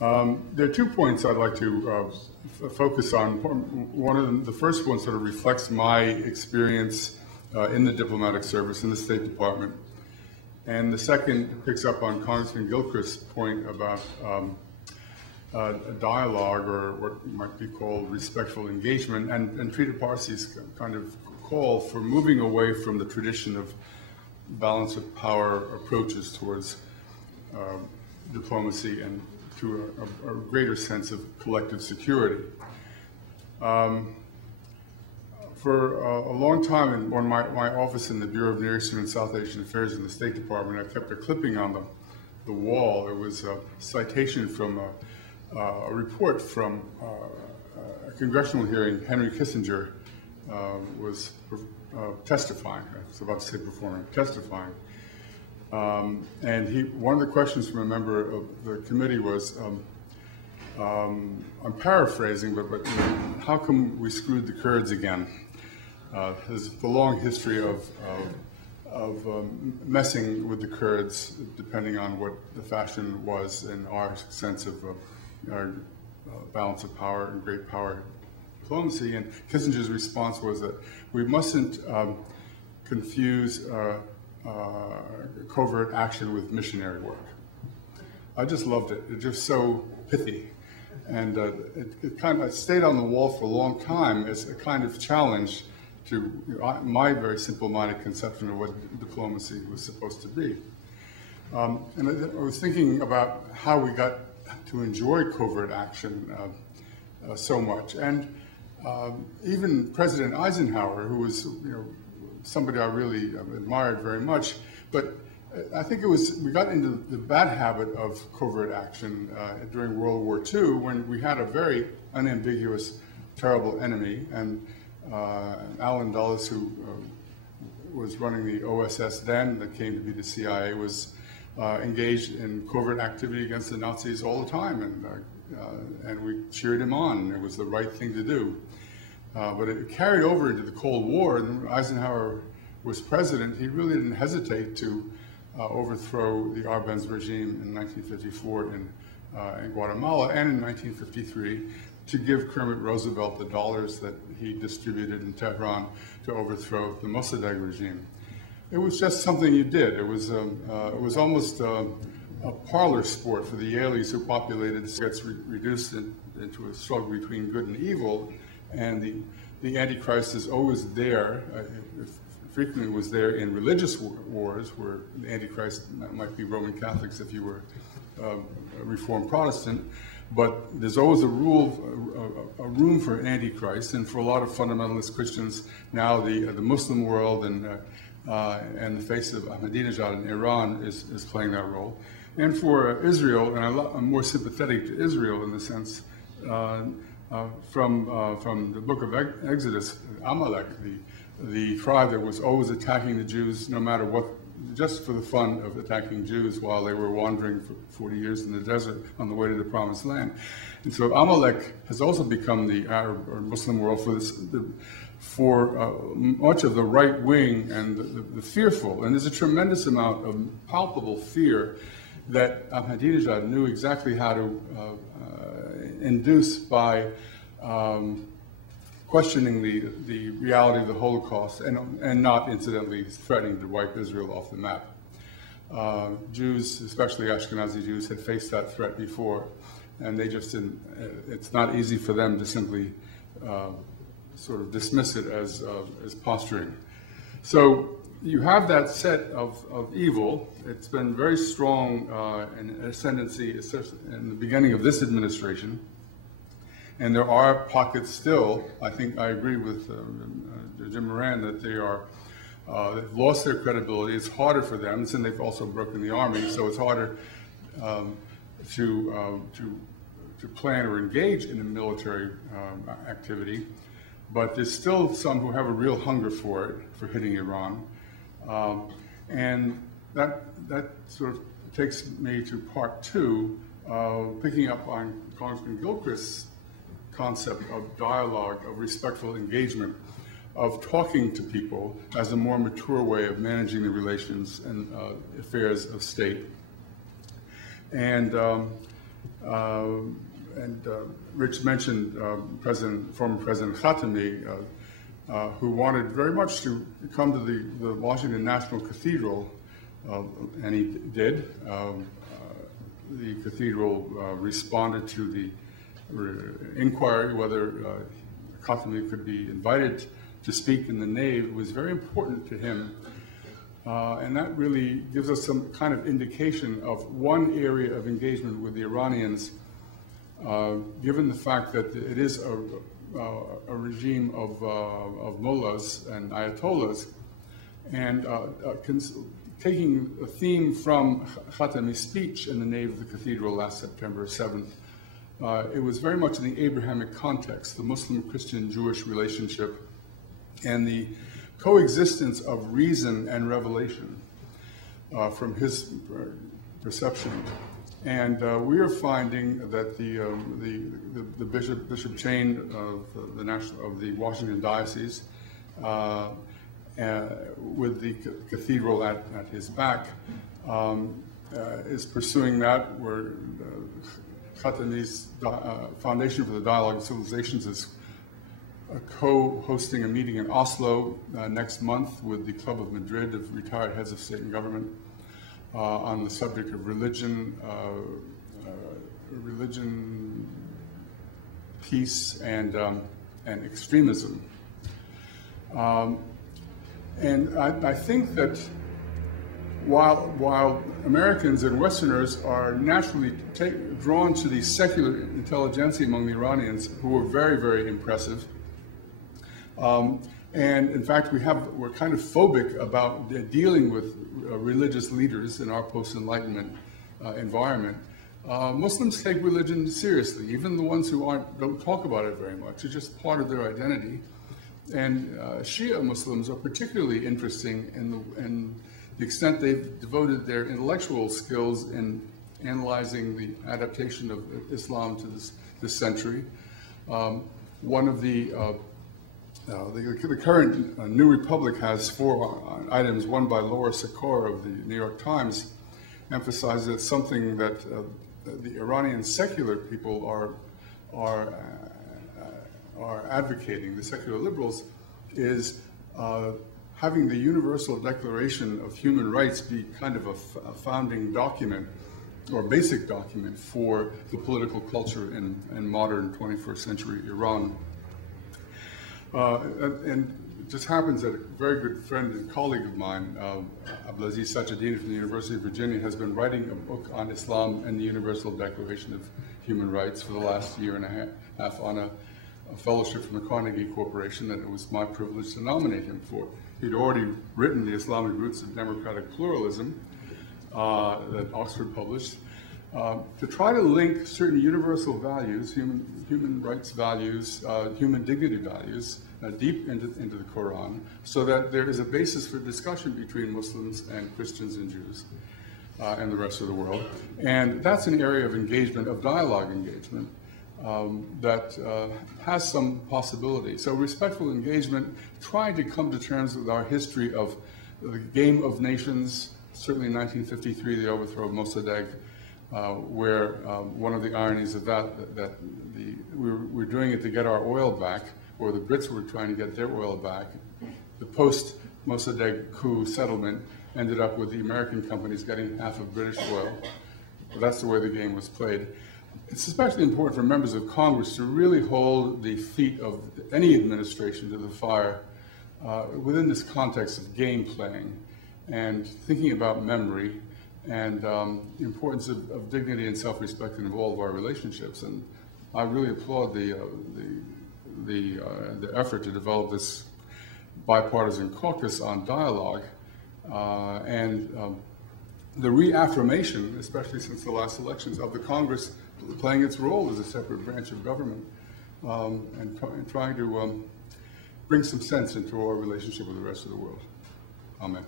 There are 2 points I'd like to focus on. One of them, the first one sort of reflects my experience in the diplomatic service in the State Department. And the second picks up on Congressman Gilchrist's point about a dialogue, or what might be called respectful engagement, and Trita Parsi's kind of call for moving away from the tradition of balance of power approaches towards diplomacy and to a greater sense of collective security. For a long time in my office in the Bureau of Near Eastern and South Asian Affairs in the State Department, I kept a clipping on the wall. It was a citation from a report from a congressional hearing. Henry Kissinger was testifying. I was about to say performing, testifying. And one of the questions from a member of the committee was, I'm paraphrasing, but you know, how come we screwed the Kurds again? There's the long history of messing with the Kurds, depending on what the fashion was in our sense of our balance of power and great power diplomacy. And Kissinger's response was that we mustn't confuse covert action with missionary work. I just loved it. It's just so pithy. And it kind of stayed on the wall for a long time as a kind of challenge to my very simple-minded conception of what diplomacy was supposed to be. And I was thinking about how we got to enjoy covert action so much. And even President Eisenhower, who was somebody I really admired very much, but I think we got into the bad habit of covert action during World War II, when we had a very unambiguous, terrible enemy, and Allen Dulles, who was running the OSS then, that came to be the CIA, was engaged in covert activity against the Nazis all the time, and we cheered him on. It was the right thing to do. But it carried over into the Cold War, and when Eisenhower was president, he really didn't hesitate to overthrow the Arbenz regime in 1954 in Guatemala, and in 1953 to give Kermit Roosevelt the dollars that he distributed in Tehran to overthrow the Mossadegh regime. It was just something you did. It was almost a parlor sport for the Yaleys who populated. It gets reduced into a struggle between good and evil, and the Antichrist is always there. Frequently was there in religious wars, where the Antichrist might be Roman Catholics if you were a Reformed Protestant, but there's always a room for an Antichrist, and for a lot of fundamentalist Christians now, the Muslim world and the face of Ahmadinejad in Iran is playing that role. And for Israel, and I'm more sympathetic to Israel in the sense, from the book of Exodus, Amalek, the tribe that was always attacking the Jews no matter what, just for the fun of attacking Jews while they were wandering for 40 years in the desert on the way to the Promised Land. And so Amalek has also become the Arab or Muslim world for much of the right wing and the fearful. And there's a tremendous amount of palpable fear that Ahmadinejad knew exactly how to induce by questioning the reality of the Holocaust and not incidentally threatening to wipe Israel off the map. Jews, especially Ashkenazi Jews, had faced that threat before, and they just didn't, it's not easy for them to simply sort of dismiss it as posturing. So you have that set of evil. It's been very strong in ascendancy in the beginning of this administration. And there are pockets still. I think I agree with Jim Moran that they've lost their credibility. It's harder for them, and they've also broken the army, so it's harder to plan or engage in a military activity. But there's still some who have a real hunger for it, for hitting Iran, and that sort of takes me to part two, picking up on Congressman Gilchrist's concept of dialogue, of respectful engagement, of talking to people as a more mature way of managing the relations and affairs of state. And And Rich mentioned former President Khatami, who wanted very much to come to the Washington National Cathedral, and he did. The cathedral responded to the inquiry whether Khatami could be invited to speak in the nave. It was very important to him, and that really gives us some kind of indication of one area of engagement with the Iranians, given the fact that it is a regime of mullahs and ayatollahs, and taking a theme from Khatami's speech in the nave of the cathedral last September 7th, it was very much in the Abrahamic context, the Muslim-Christian-Jewish relationship, and the coexistence of reason and revelation from his perception. And we are finding that the Bishop Chain of the Washington Diocese, with the cathedral at his back, is pursuing that, where Khatami's Foundation for the Dialogue of Civilizations is co-hosting a meeting in Oslo next month with the Club of Madrid of retired heads of state and government on the subject of religion, peace, and extremism. And I think that while Americans and Westerners are naturally drawn to the secular intelligentsia among the Iranians, who are very, very impressive, and in fact we're kind of phobic about dealing with religious leaders in our post-Enlightenment environment. Muslims take religion seriously, even the ones who don't talk about it very much. It's just part of their identity. And Shia Muslims are particularly interesting in the extent they've devoted their intellectual skills in analyzing the adaptation of Islam to this century. One of the current New Republic has 4 items, one by Laura Sikor of the New York Times, emphasizes something that the Iranian secular people are advocating, the secular liberals, is having the Universal Declaration of Human Rights be kind of a founding document, or basic document, for the political culture in modern 21st century Iran. And it just happens that a very good friend and colleague of mine, Abdulaziz Sajadini from the University of Virginia, has been writing a book on Islam and the Universal Declaration of Human Rights for the last year and a half on a fellowship from the Carnegie Corporation that it was my privilege to nominate him for. He'd already written The Islamic Roots of Democratic Pluralism that Oxford published, to try to link certain universal values, human rights values, human dignity values, deep into the Quran, so that there is a basis for discussion between Muslims and Christians and Jews and the rest of the world. And that's an area of engagement, of dialogue engagement, that has some possibility. So respectful engagement, trying to come to terms with our history of the game of nations, certainly in 1953, the overthrow of Mossadegh, where one of the ironies of that we're doing it to get our oil back, or the Brits were trying to get their oil back. The post-Mossadegh coup settlement ended up with the American companies getting half of British oil. But that's the way the game was played. It's especially important for members of Congress to really hold the feet of any administration to the fire within this context of game playing and thinking about memory and the importance of dignity and self-respect in all of our relationships. And I really applaud the effort to develop this bipartisan caucus on dialogue and the reaffirmation, especially since the last elections, of the Congress playing its role as a separate branch of government and trying to bring some sense into our relationship with the rest of the world. Amen.